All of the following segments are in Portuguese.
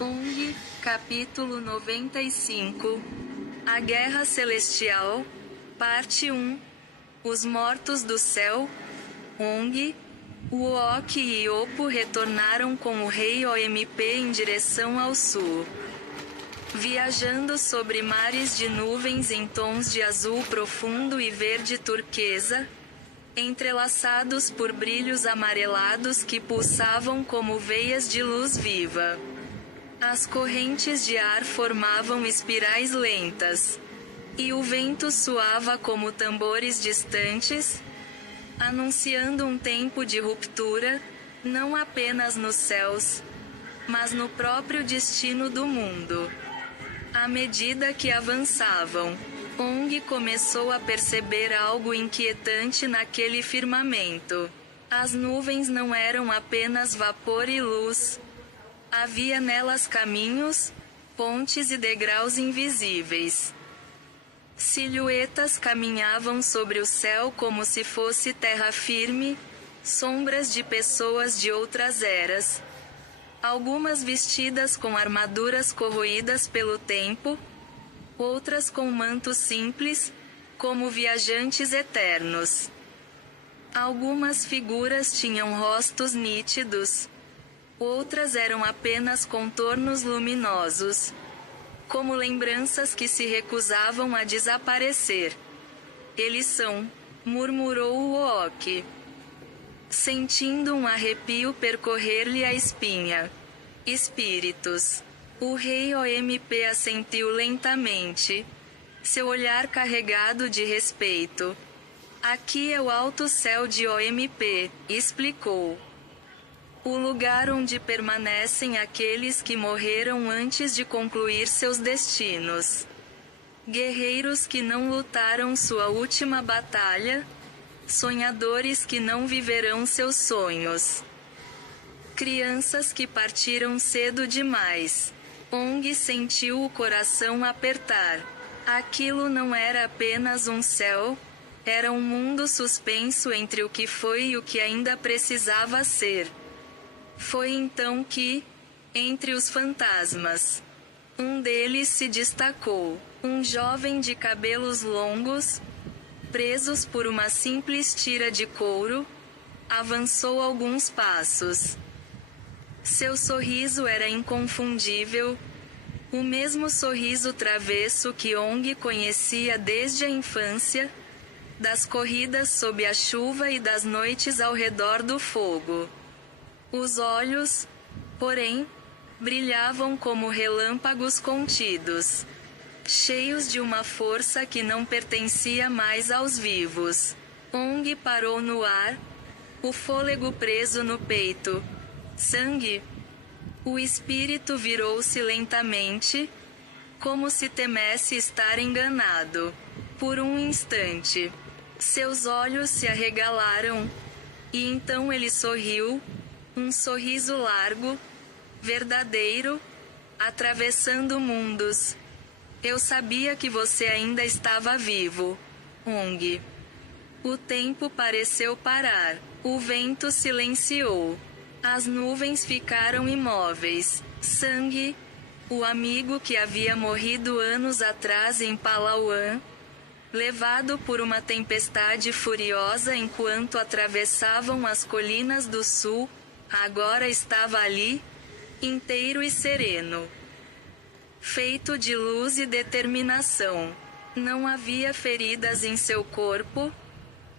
Ong, capítulo 95. A Guerra Celestial, parte 1. Os Mortos do Céu. Ong, Uok e Iopo retornaram com o rei Omp em direção ao sul. Viajando sobre mares de nuvens em tons de azul profundo e verde turquesa, entrelaçados por brilhos amarelados que pulsavam como veias de luz viva. As correntes de ar formavam espirais lentas, e o vento soava como tambores distantes, anunciando um tempo de ruptura, não apenas nos céus, mas no próprio destino do mundo. À medida que avançavam, Ong começou a perceber algo inquietante naquele firmamento. As nuvens não eram apenas vapor e luz. Havia nelas caminhos, pontes e degraus invisíveis. Silhuetas caminhavam sobre o céu como se fosse terra firme, sombras de pessoas de outras eras. Algumas vestidas com armaduras corroídas pelo tempo, outras com mantos simples, como viajantes eternos. Algumas figuras tinham rostos nítidos. Outras eram apenas contornos luminosos, como lembranças que se recusavam a desaparecer. Eles são, murmurou Uok, sentindo um arrepio percorrer-lhe a espinha. Espíritos. O rei Omp assentiu lentamente, seu olhar carregado de respeito. Aqui é o alto céu de Omp, explicou. O lugar onde permanecem aqueles que morreram antes de concluir seus destinos. Guerreiros que não lutaram sua última batalha, sonhadores que não viverão seus sonhos. Crianças que partiram cedo demais. Ong sentiu o coração apertar. Aquilo não era apenas um céu, era um mundo suspenso entre o que foi e o que ainda precisava ser. Foi então que, entre os fantasmas, um deles se destacou. Um jovem de cabelos longos, presos por uma simples tira de couro, avançou alguns passos. Seu sorriso era inconfundível, o mesmo sorriso travesso que Ong conhecia desde a infância, das corridas sob a chuva e das noites ao redor do fogo. Os olhos, porém, brilhavam como relâmpagos contidos, cheios de uma força que não pertencia mais aos vivos. Ong parou no ar, o fôlego preso no peito. Sangue. O espírito virou-se lentamente, como se temesse estar enganado. Por um instante, seus olhos se arregalaram, e então ele sorriu, um sorriso largo, verdadeiro, atravessando mundos. Eu sabia que você ainda estava vivo, Ong. O tempo pareceu parar. O vento silenciou. As nuvens ficaram imóveis. Sangue, o amigo que havia morrido anos atrás em Palauan, levado por uma tempestade furiosa enquanto atravessavam as colinas do sul, agora estava ali, inteiro e sereno. Feito de luz e determinação. Não havia feridas em seu corpo,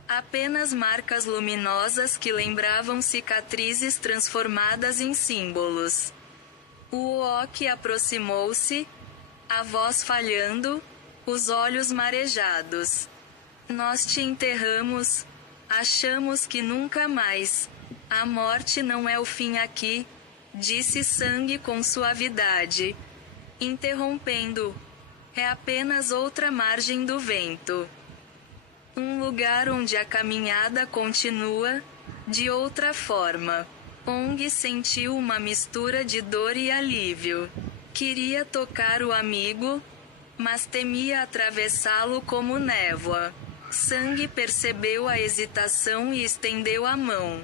apenas marcas luminosas que lembravam cicatrizes transformadas em símbolos. O Uok aproximou-se, a voz falhando, os olhos marejados. Nós te enterramos, achamos que nunca mais. A morte não é o fim aqui, disse Sangue com suavidade, interrompendo. É apenas outra margem do vento. Um lugar onde a caminhada continua, de outra forma. Ong sentiu uma mistura de dor e alívio. Queria tocar o amigo, mas temia atravessá-lo como névoa. Sangue percebeu a hesitação e estendeu a mão.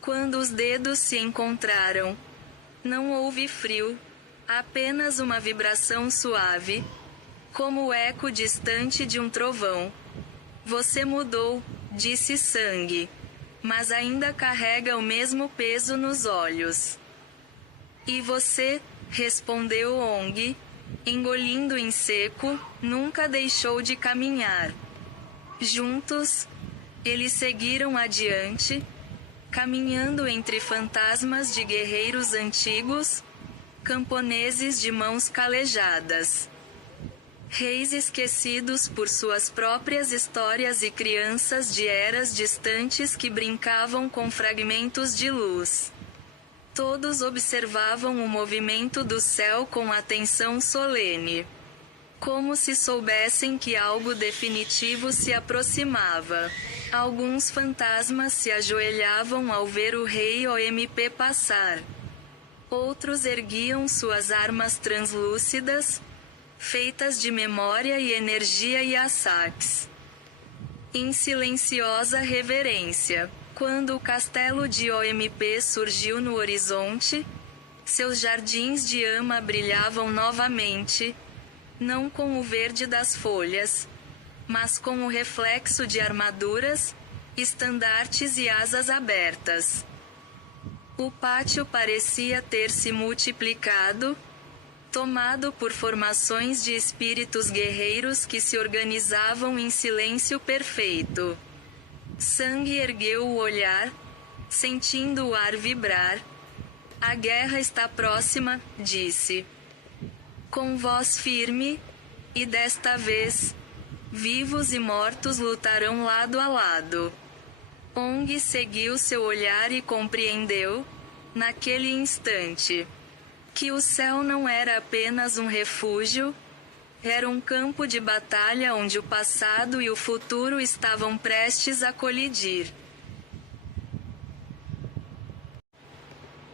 Quando os dedos se encontraram, não houve frio, Apenas uma vibração suave, como o eco distante de um trovão. Você mudou, disse Sang. Mas ainda carrega o mesmo peso nos olhos. E você, respondeu Ong, engolindo em seco, nunca deixou de caminhar. Juntos, eles seguiram adiante, caminhando entre fantasmas de guerreiros antigos, camponeses de mãos calejadas, reis esquecidos por suas próprias histórias e crianças de eras distantes que brincavam com fragmentos de luz. Todos observavam o movimento do céu com atenção solene, como se soubessem que algo definitivo se aproximava. Alguns fantasmas se ajoelhavam ao ver o rei OMP passar. Outros erguiam suas armas translúcidas, feitas de memória e energia e assaques. Em silenciosa reverência, quando o castelo de OMP surgiu no horizonte, seus jardins de ama brilhavam novamente, não com o verde das folhas, mas com o reflexo de armaduras, estandartes e asas abertas. O pátio parecia ter se multiplicado, tomado por formações de espíritos guerreiros que se organizavam em silêncio perfeito. Sang ergueu o olhar, sentindo o ar vibrar. A guerra está próxima, disse. Com voz firme, e desta vez, vivos e mortos lutarão lado a lado. Ong seguiu seu olhar e compreendeu, naquele instante, que o céu não era apenas um refúgio, era um campo de batalha onde o passado e o futuro estavam prestes a colidir.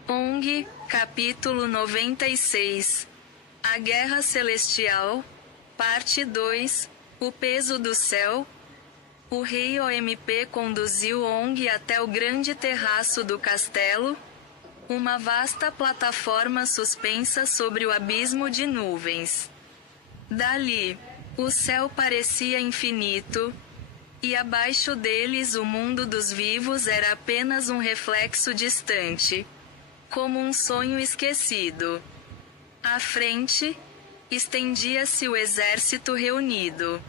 Ong, capítulo 96. A Guerra Celestial, parte 2, o peso do céu. O rei OMP conduziu Ong até o grande terraço do castelo, uma vasta plataforma suspensa sobre o abismo de nuvens. Dali, o céu parecia infinito, e abaixo deles o mundo dos vivos era apenas um reflexo distante, como um sonho esquecido. À frente, estendia-se o exército reunido.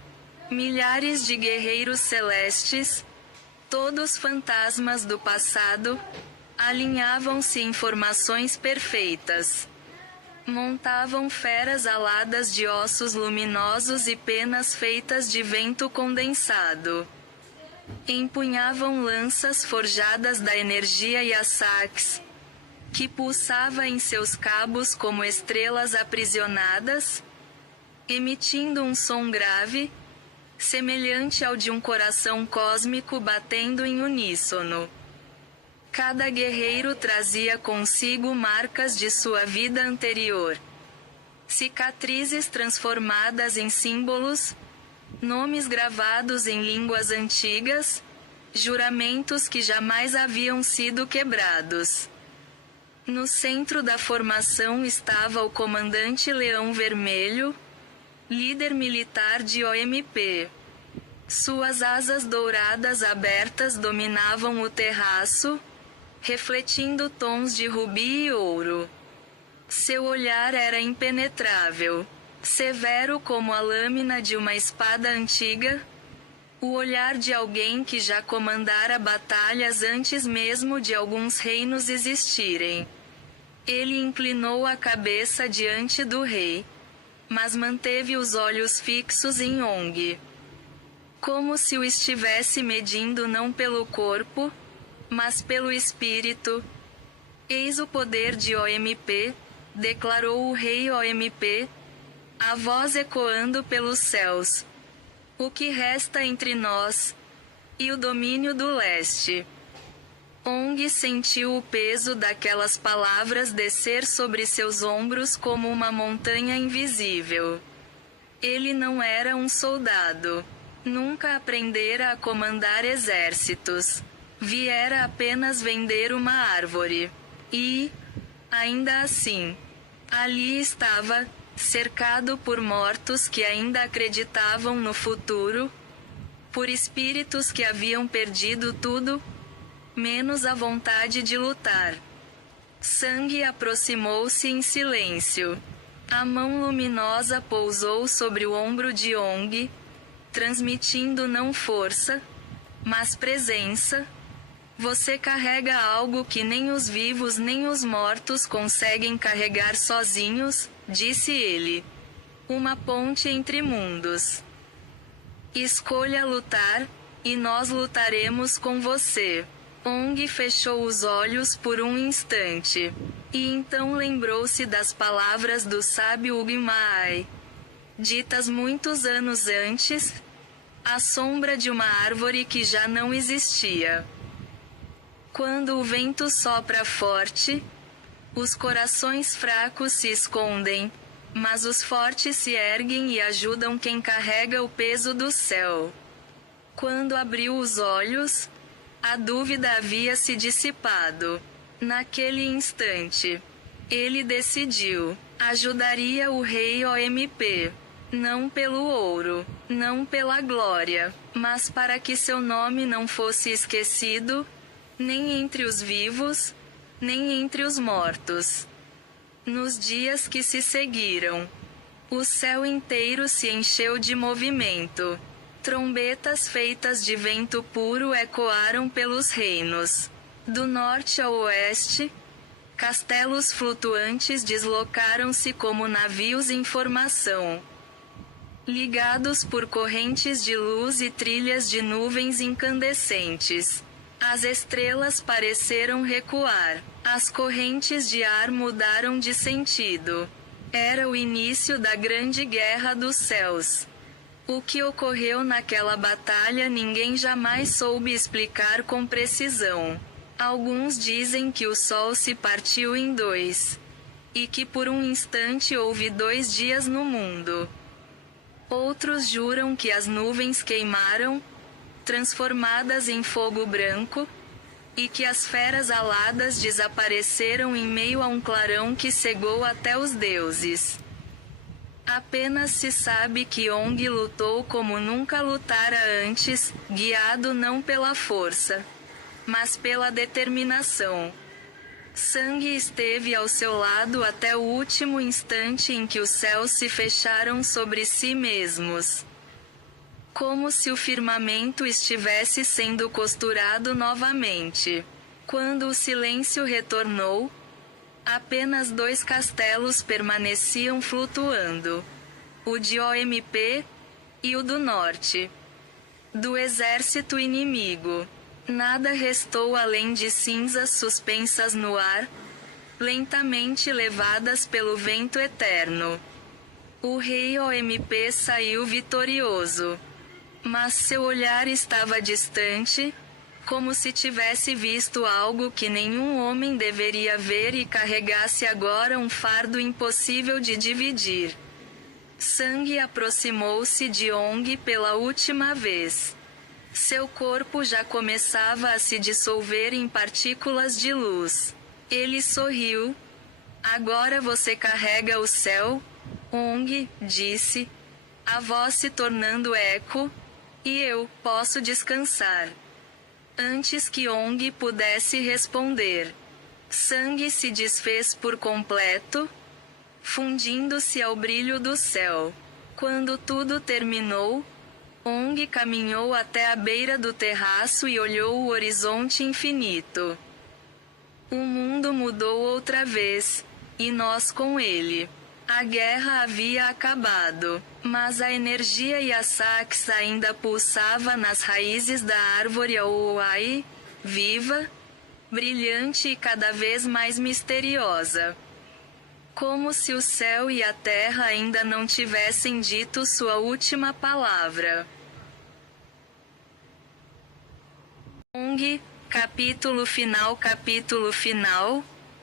Milhares de guerreiros celestes, todos fantasmas do passado, alinhavam-se em formações perfeitas. Montavam feras aladas de ossos luminosos e penas feitas de vento condensado. Empunhavam lanças forjadas da energia e assaques, que pulsava em seus cabos como estrelas aprisionadas, emitindo um som grave, semelhante ao de um coração cósmico batendo em uníssono. Cada guerreiro trazia consigo marcas de sua vida anterior. Cicatrizes transformadas em símbolos, nomes gravados em línguas antigas, juramentos que jamais haviam sido quebrados. No centro da formação estava o comandante Leão Vermelho, líder militar de OMP. Suas asas douradas abertas dominavam o terraço, refletindo tons de rubi e ouro. Seu olhar era impenetrável, severo como a lâmina de uma espada antiga, o olhar de alguém que já comandara batalhas antes mesmo de alguns reinos existirem. Ele inclinou a cabeça diante do rei, mas manteve os olhos fixos em Ong, como se o estivesse medindo não pelo corpo, mas pelo espírito. Eis o poder de OMP, declarou o rei OMP, a voz ecoando pelos céus. O que resta entre nós e o domínio do leste. Ong sentiu o peso daquelas palavras descer sobre seus ombros como uma montanha invisível. Ele não era um soldado. Nunca aprendera a comandar exércitos. Viera apenas vender uma árvore. E, ainda assim, Ali estava, cercado por mortos que ainda acreditavam no futuro, por espíritos que haviam perdido tudo, menos a vontade de lutar. Sang aproximou-se em silêncio. A mão luminosa pousou sobre o ombro de Ong, transmitindo não força, mas presença. Você carrega algo que nem os vivos nem os mortos conseguem carregar sozinhos, disse ele. Uma ponte entre mundos. Escolha lutar, e nós lutaremos com você. Ong fechou os olhos por um instante. E então lembrou-se das palavras do sábio Ugmaai, ditas muitos anos antes, à sombra de uma árvore que já não existia. Quando o vento sopra forte, os corações fracos se escondem, mas os fortes se erguem e ajudam quem carrega o peso do céu. Quando abriu os olhos, a dúvida havia se dissipado. Naquele instante, ele decidiu: ajudaria o rei OMP. Não pelo ouro, não pela glória, mas para que seu nome não fosse esquecido, nem entre os vivos, nem entre os mortos. Nos dias que se seguiram, o céu inteiro se encheu de movimento. Trombetas feitas de vento puro ecoaram pelos reinos. Do norte ao oeste, castelos flutuantes deslocaram-se como navios em formação. Ligados por correntes de luz e trilhas de nuvens incandescentes. As estrelas pareceram recuar. As correntes de ar mudaram de sentido. Era o início da grande guerra dos céus. O que ocorreu naquela batalha ninguém jamais soube explicar com precisão. Alguns dizem que o sol se partiu em dois. E que por um instante houve 2 dias no mundo. Outros juram que as nuvens queimaram, transformadas em fogo branco, e que as feras aladas desapareceram em meio a um clarão que cegou até os deuses. Apenas se sabe que Ong lutou como nunca lutara antes, guiado não pela força, mas pela determinação. Sang esteve ao seu lado até o último instante em que os céus se fecharam sobre si mesmos. Como se o firmamento estivesse sendo costurado novamente. Quando o silêncio retornou, apenas 2 castelos permaneciam flutuando. O de OMP e o do norte. Do exército inimigo. Nada restou além de cinzas suspensas no ar, lentamente levadas pelo vento eterno. O rei OMP saiu vitorioso. Mas seu olhar estava distante, como se tivesse visto algo que nenhum homem deveria ver e carregasse agora um fardo impossível de dividir. Sang aproximou-se de Ong pela última vez. Seu corpo já começava a se dissolver em partículas de luz. Ele sorriu. Agora você carrega o céu, Ong, disse, a voz se tornando eco, e eu posso descansar. Antes que Ong pudesse responder, Sang se desfez por completo, fundindo-se ao brilho do céu. Quando tudo terminou, Ong caminhou até a beira do terraço e olhou o horizonte infinito. O mundo mudou outra vez, e nós com ele. A guerra havia acabado, mas a energia e a sax ainda pulsava nas raízes da árvore Auai, viva, brilhante e cada vez mais misteriosa. Como se o céu e a terra ainda não tivessem dito sua última palavra. Ong, capítulo final,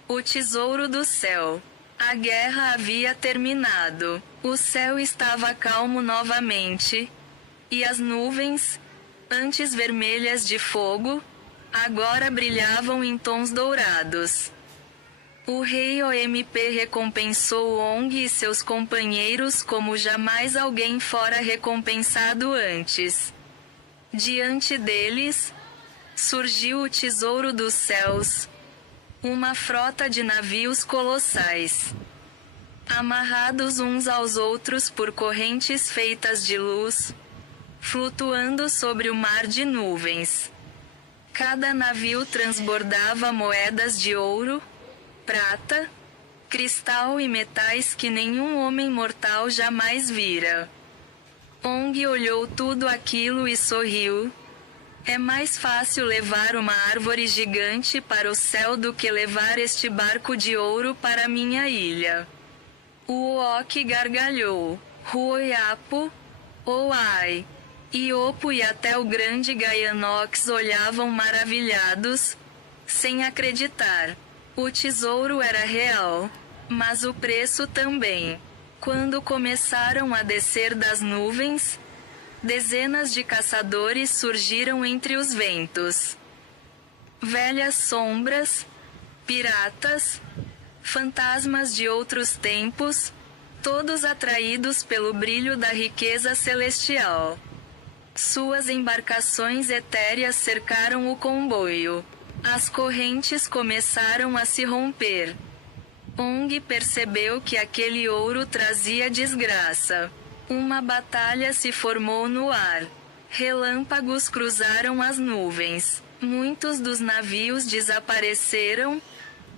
o tesouro do céu. A guerra havia terminado. O céu estava calmo novamente. E as nuvens, antes vermelhas de fogo, agora brilhavam em tons dourados. O rei OMP recompensou Ong e seus companheiros como jamais alguém fora recompensado antes. Diante deles, surgiu o tesouro dos céus, uma frota de navios colossais, amarrados uns aos outros por correntes feitas de luz, flutuando sobre o mar de nuvens. Cada navio transbordava moedas de ouro, prata, cristal e metais que nenhum homem mortal jamais vira. Ong olhou tudo aquilo e sorriu. É mais fácil levar uma árvore gigante para o céu do que levar este barco de ouro para minha ilha. O Uok gargalhou. Ruoyapo, Oai, Iopo e até o grande Gaianox olhavam maravilhados, sem acreditar. O tesouro era real, mas o preço também. Quando começaram a descer das nuvens, dezenas de caçadores surgiram entre os ventos. Velhas sombras, piratas, fantasmas de outros tempos, todos atraídos pelo brilho da riqueza celestial. Suas embarcações etéreas cercaram o comboio. As correntes começaram a se romper. Ong percebeu que aquele ouro trazia desgraça. Uma batalha se formou no ar. Relâmpagos cruzaram as nuvens. Muitos dos navios desapareceram,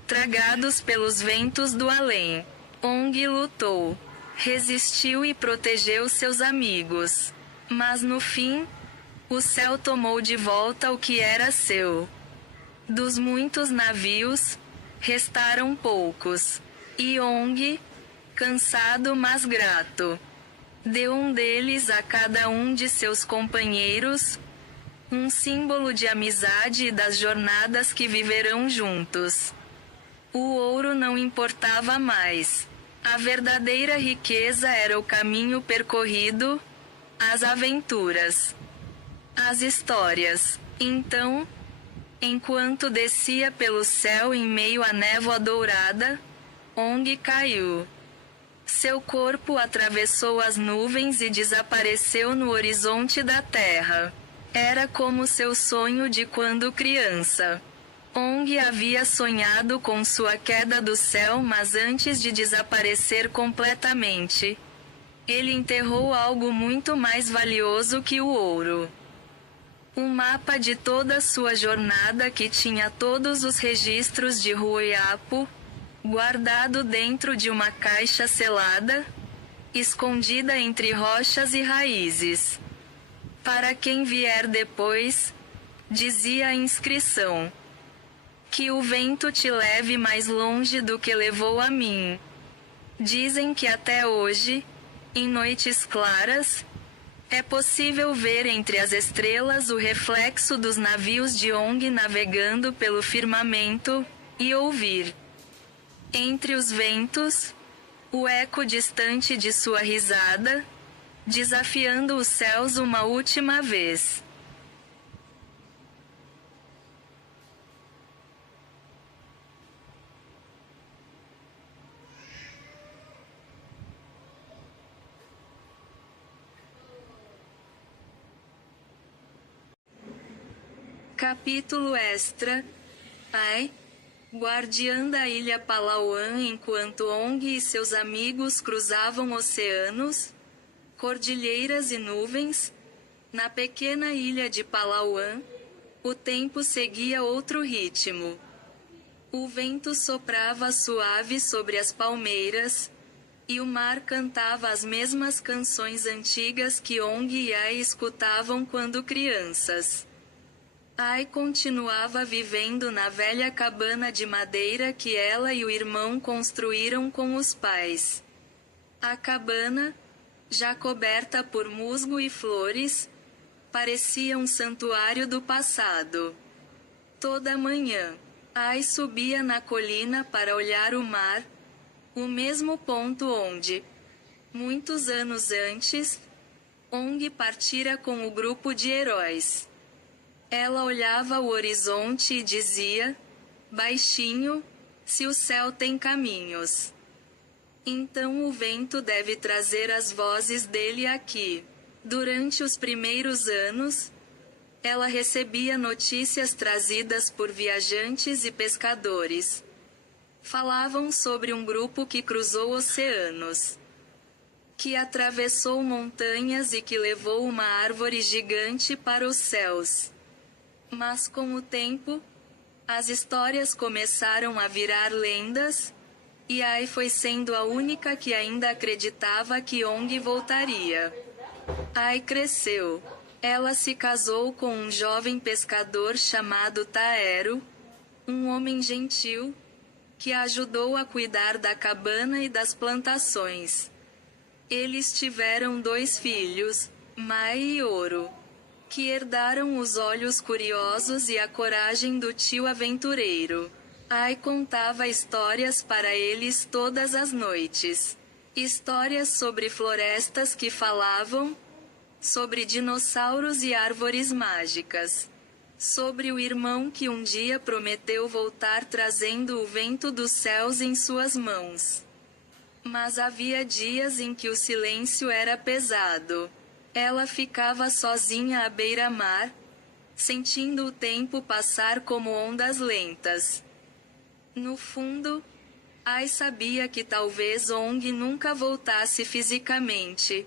tragados pelos ventos do além. Ong lutou, resistiu e protegeu seus amigos. Mas no fim, o céu tomou de volta o que era seu. Dos muitos navios, restaram poucos. E Ong, cansado mas grato, deu um deles a cada um de seus companheiros, um símbolo de amizade e das jornadas que viverão juntos. O ouro não importava mais. A verdadeira riqueza era o caminho percorrido, as aventuras, as histórias. Então, enquanto descia pelo céu em meio à névoa dourada, Ong caiu. Seu corpo atravessou as nuvens e desapareceu no horizonte da terra. Era como seu sonho de quando criança. Ong havia sonhado com sua queda do céu, mas antes de desaparecer completamente, ele enterrou algo muito mais valioso que o ouro. Um mapa de toda sua jornada que tinha todos os registros de Ruoyapo, guardado dentro de uma caixa selada, escondida entre rochas e raízes. Para quem vier depois, dizia a inscrição, que o vento te leve mais longe do que levou a mim. Dizem que até hoje, em noites claras, é possível ver entre as estrelas o reflexo dos navios de Ong navegando pelo firmamento, e ouvir, entre os ventos, o eco distante de sua risada, desafiando os céus uma última vez. Capítulo extra. Ai, guardiã da ilha Palauan. Enquanto Ong e seus amigos cruzavam oceanos, cordilheiras e nuvens, na pequena ilha de Palauan, o tempo seguia outro ritmo. O vento soprava suave sobre as palmeiras, e o mar cantava as mesmas canções antigas que Ong e Ai escutavam quando crianças. Ai continuava vivendo na velha cabana de madeira que ela e o irmão construíram com os pais. A cabana, já coberta por musgo e flores, parecia um santuário do passado. Toda manhã, Ai subia na colina para olhar o mar, o mesmo ponto onde, muitos anos antes, Ong partira com o grupo de heróis. Ela olhava o horizonte e dizia, baixinho, Se o céu tem caminhos, então o vento deve trazer as vozes dele aqui. Durante os primeiros anos, ela recebia notícias trazidas por viajantes e pescadores. Falavam sobre um grupo que cruzou oceanos, que atravessou montanhas e que levou uma árvore gigante para os céus. Mas com o tempo, as histórias começaram a virar lendas, e Ai foi sendo a única que ainda acreditava que Ong voltaria. Ai cresceu. Ela se casou com um jovem pescador chamado Taero, um homem gentil, que a ajudou a cuidar da cabana e das plantações. Eles tiveram 2 filhos, Mai e Ouro, que herdaram os olhos curiosos e a coragem do tio aventureiro. Ai contava histórias para eles todas as noites. Histórias sobre florestas que falavam, sobre dinossauros e árvores mágicas, sobre o irmão que um dia prometeu voltar trazendo o vento dos céus em suas mãos. Mas havia dias em que o silêncio era pesado. Ela ficava sozinha à beira-mar, sentindo o tempo passar como ondas lentas. No fundo, Ai sabia que talvez Ong nunca voltasse fisicamente,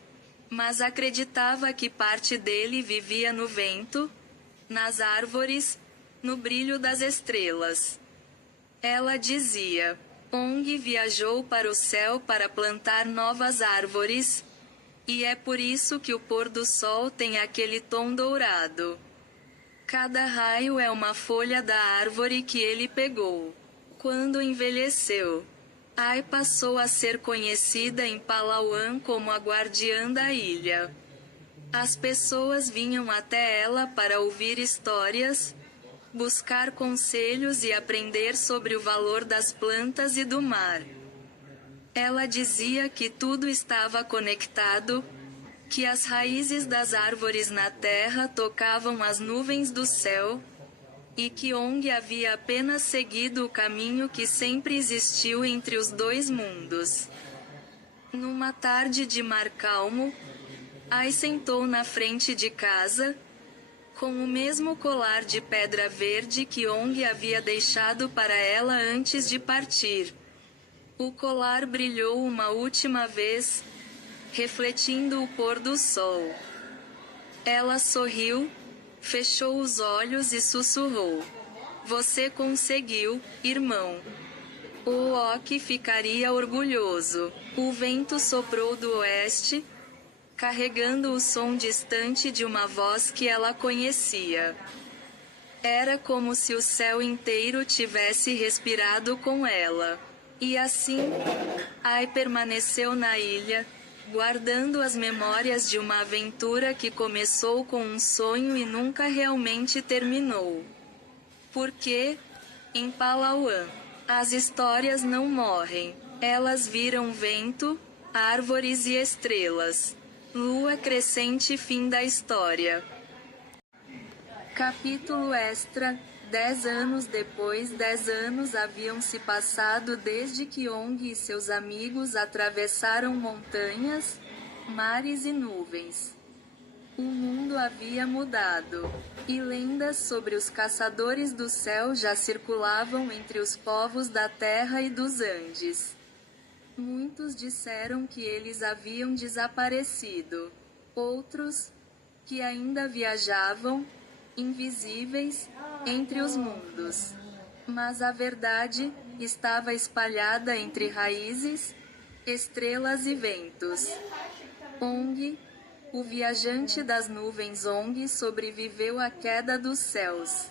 mas acreditava que parte dele vivia no vento, nas árvores, no brilho das estrelas. Ela dizia: Ong viajou para o céu para plantar novas árvores, e é por isso que o pôr do sol tem aquele tom dourado. Cada raio é uma folha da árvore que ele pegou. Quando envelheceu, Ai passou a ser conhecida em Palauan como a guardiã da ilha. As pessoas vinham até ela para ouvir histórias, buscar conselhos e aprender sobre o valor das plantas e do mar. Ela dizia que tudo estava conectado, que as raízes das árvores na terra tocavam as nuvens do céu, e que Ong havia apenas seguido o caminho que sempre existiu entre os 2 mundos. Numa tarde de mar calmo, Ai sentou na frente de casa, com o mesmo colar de pedra verde que Ong havia deixado para ela antes de partir. O colar brilhou uma última vez, refletindo o pôr do sol. Ela sorriu, fechou os olhos e sussurrou: Você conseguiu, irmão. O Ok ficaria orgulhoso. O vento soprou do oeste, carregando o som distante de uma voz que ela conhecia. Era como se o céu inteiro tivesse respirado com ela. E assim, Ai permaneceu na ilha, guardando as memórias de uma aventura que começou com um sonho e nunca realmente terminou. Porque, em Palauan, as histórias não morrem. Elas viram vento, árvores e estrelas. Lua crescente. Fim da história. Capítulo extra. 10 anos depois. 10 anos haviam se passado desde que Ong e seus amigos atravessaram montanhas, mares e nuvens. O mundo havia mudado, e lendas sobre os caçadores do céu já circulavam entre os povos da terra e dos Andes. Muitos disseram que eles haviam desaparecido. Outros, que ainda viajavam, invisíveis, entre os mundos. Mas a verdade estava espalhada entre raízes, estrelas e ventos. Ong, o viajante das nuvens Ong, sobreviveu à queda dos céus.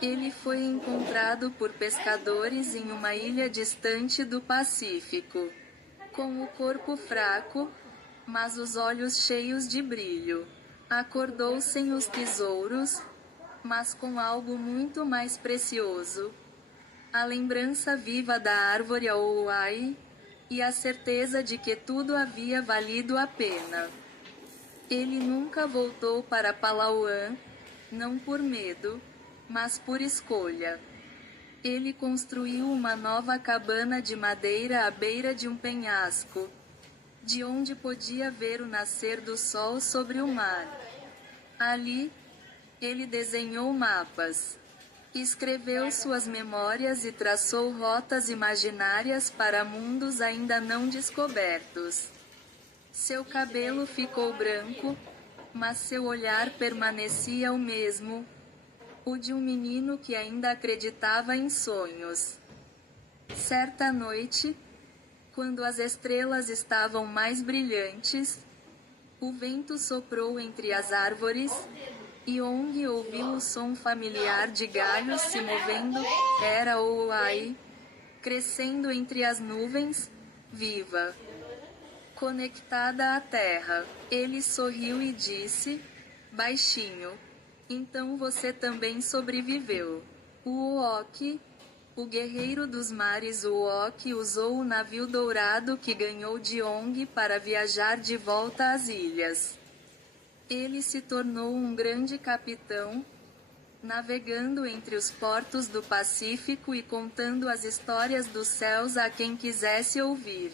Ele foi encontrado por pescadores em uma ilha distante do Pacífico, com o corpo fraco, mas os olhos cheios de brilho. Acordou sem os tesouros, mas com algo muito mais precioso: a lembrança viva da árvore Aouai, e a certeza de que tudo havia valido a pena. Ele nunca voltou para Palauan, não por medo, mas por escolha. Ele construiu uma nova cabana de madeira à beira de um penhasco, de onde podia ver o nascer do sol sobre o mar. Ali, ele desenhou mapas, escreveu suas memórias e traçou rotas imaginárias para mundos ainda não descobertos. Seu cabelo ficou branco, mas seu olhar permanecia o mesmo, o de um menino que ainda acreditava em sonhos. Certa noite, quando as estrelas estavam mais brilhantes, o vento soprou entre as árvores, e Ong ouviu o som familiar de galhos se movendo, era Oai, crescendo entre as nuvens, viva, conectada à terra. Ele sorriu e disse, baixinho, então você também sobreviveu. O Uok, o guerreiro dos mares Uok usou o navio dourado que ganhou de Ong para viajar de volta às ilhas. Ele se tornou um grande capitão, navegando entre os portos do Pacífico e contando as histórias dos céus a quem quisesse ouvir.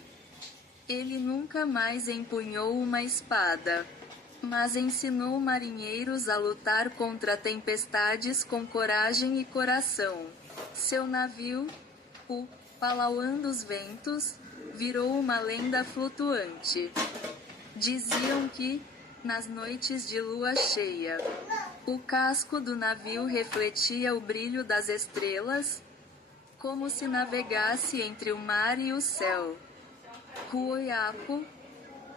Ele nunca mais empunhou uma espada, mas ensinou marinheiros a lutar contra tempestades com coragem e coração. Seu navio, o Palauan dos Ventos, virou uma lenda flutuante. Diziam que, nas noites de lua cheia, o casco do navio refletia o brilho das estrelas, como se navegasse entre o mar e o céu. Ruoyapo,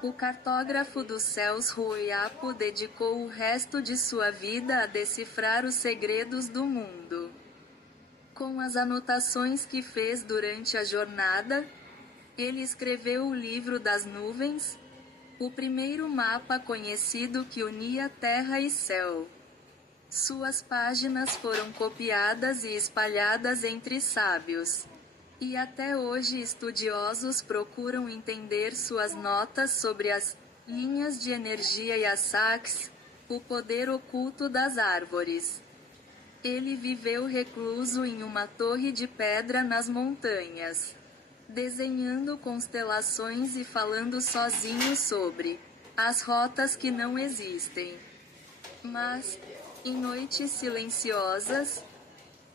o cartógrafo dos céus Ruoyapo dedicou o resto de sua vida a decifrar os segredos do mundo. Com as anotações que fez durante a jornada, ele escreveu o Livro das Nuvens, o primeiro mapa conhecido que unia terra e céu. Suas páginas foram copiadas e espalhadas entre sábios. E até hoje estudiosos procuram entender suas notas sobre as linhas de energia e as saques, o poder oculto das árvores. Ele viveu recluso em uma torre de pedra nas montanhas, desenhando constelações e falando sozinho sobre as rotas que não existem. Mas, em noites silenciosas,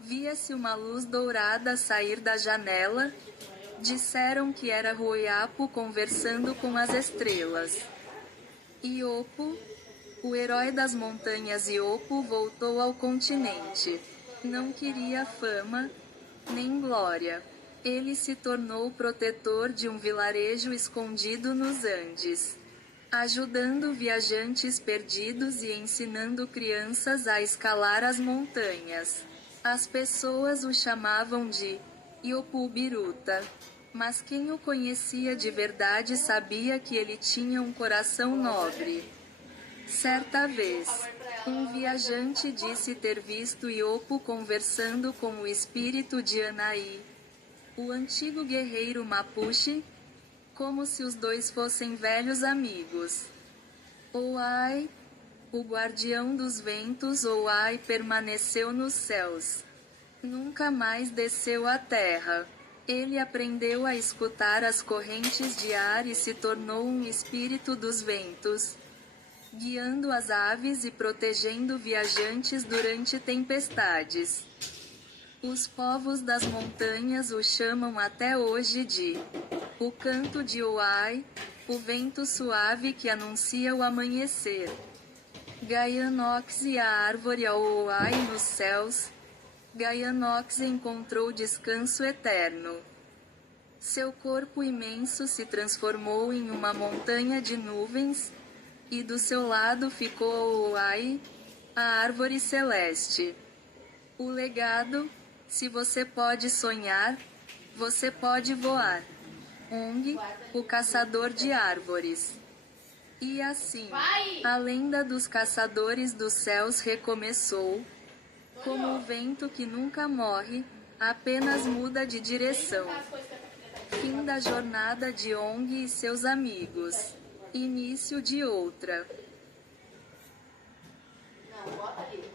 via-se uma luz dourada sair da janela. Disseram que era Ruoyapo conversando com as estrelas. Iopo, o herói das montanhas Iopo, voltou ao continente. Não queria fama, nem glória. Ele se tornou protetor de um vilarejo escondido nos Andes, ajudando viajantes perdidos e ensinando crianças a escalar as montanhas. As pessoas o chamavam de Iopo Biruta, mas quem o conhecia de verdade sabia que ele tinha um coração nobre. Certa vez, um viajante disse ter visto Iopo conversando com o espírito de Anaí, o antigo guerreiro Mapuche, como se os dois fossem velhos amigos. Oai, o guardião dos ventos Oai permaneceu nos céus. Nunca mais desceu à terra. Ele aprendeu a escutar as correntes de ar e se tornou um espírito dos ventos, guiando as aves e protegendo viajantes durante tempestades. Os povos das montanhas o chamam até hoje de o canto de Oai, o vento suave que anuncia o amanhecer. Gaianox e a árvore ao Oai nos céus. Gaianox encontrou descanso eterno. Seu corpo imenso se transformou em uma montanha de nuvens, e do seu lado ficou o Oai, a árvore celeste. O legado: se você pode sonhar, você pode voar. Ong, o caçador de árvores. E assim, a lenda dos caçadores dos céus recomeçou, como o vento que nunca morre, apenas muda de direção. Fim da jornada de Ong e seus amigos. Início de outra. Não, bota ali.